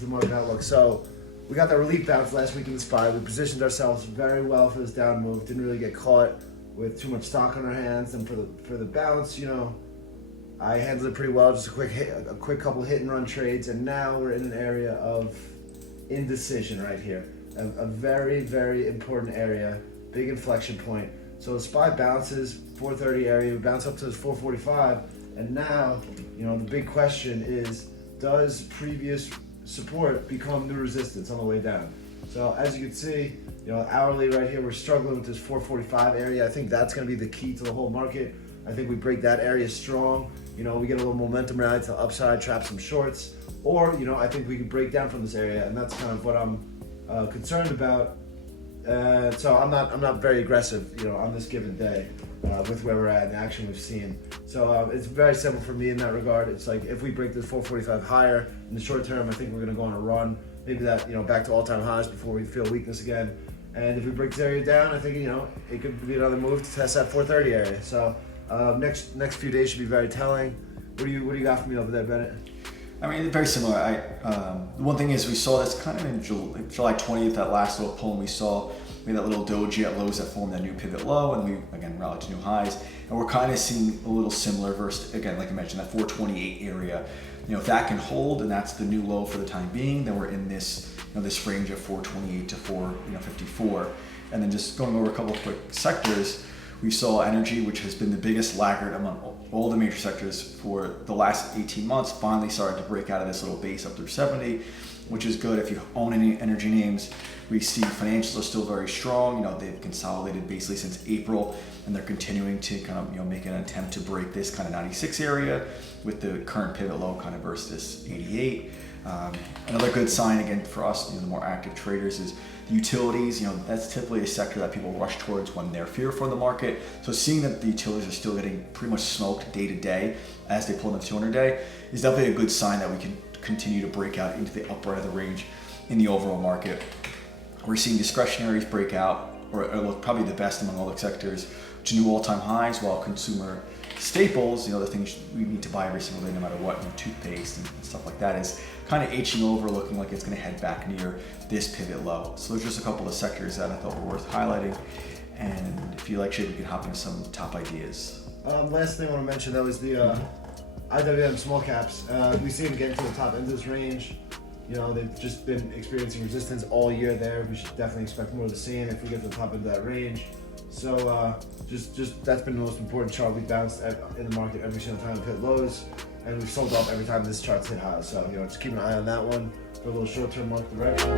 The market outlook. So we got that relief bounce last week in the SPY. We positioned ourselves very well for this down move. Didn't really get caught with too much stock on our hands. And for the bounce, I handled it pretty well. Just a quick couple hit and run trades. And now we're in an area of indecision right here. A very, very important area. Big inflection point. So the SPY bounces 430 area. We bounce up to this 445. And now, the big question is, does previous support become new resistance on the way down? So as you can see, hourly right here, we're struggling with this 445 area. I think that's going to be the key to the whole market. I think we break that area strong. We get a little momentum rally to the upside, trap some shorts, or I think we can break down from this area, and that's kind of what I'm concerned about. So I'm not very aggressive, on this given day with where we're at and the action we've seen. So it's very simple for me in that regard. It's like if we break this 445 higher in the short term, I think we're going to go on a run. Maybe that back to all-time highs before we feel weakness again. And if we break this area down, I think it could be another move to test that 430 area. So next few days should be very telling. What do you got for me over there, Bennett? I mean, very similar. The one thing is we saw this kind of in July 20th, that last little pull, and we saw that little doji at lows that formed that new pivot low, and we again rallied to new highs. And we're kind of seeing a little similar versus, again, like I mentioned, that 428 area. If that can hold and that's the new low for the time being, then we're in this this range of 428 to 454. And then just going over a couple of quick sectors, we saw energy, which has been the biggest laggard among all the major sectors for the last 18 months, finally started to break out of this little base up through 70, which is good if you own any energy names. We see financials are still very strong. They've consolidated basically since April, and they're continuing to kind of make an attempt to break this kind of 96 area with the current pivot low kind of versus this 88. Another good sign again for us, the more active traders, is the utilities. That's typically a sector that people rush towards when they're fearful of the market. So seeing that the utilities are still getting pretty much smoked day to day as they pull in the 200 day is definitely a good sign that we can continue to break out into the upper end of the range in the overall market. We're seeing discretionaries break out, or look probably the best among all the sectors, to new all-time highs, while consumer staples, the things we need to buy every single day no matter what, toothpaste and stuff like that, is kind of inching over, looking like it's going to head back near this pivot low. So there's just a couple of sectors that I thought were worth highlighting. And if you like shit, we can hop into some top ideas. Last thing I want to mention though is the IWM small caps. We see them getting to the top end of this range. They've just been experiencing resistance all year there. We should definitely expect more of the same if we get to the top end of that range. So just that's been the most important chart. We bounced in the market every single time we hit lows, and we've sold off every time this chart's hit highs. So just keep an eye on that one for a little short-term market direction.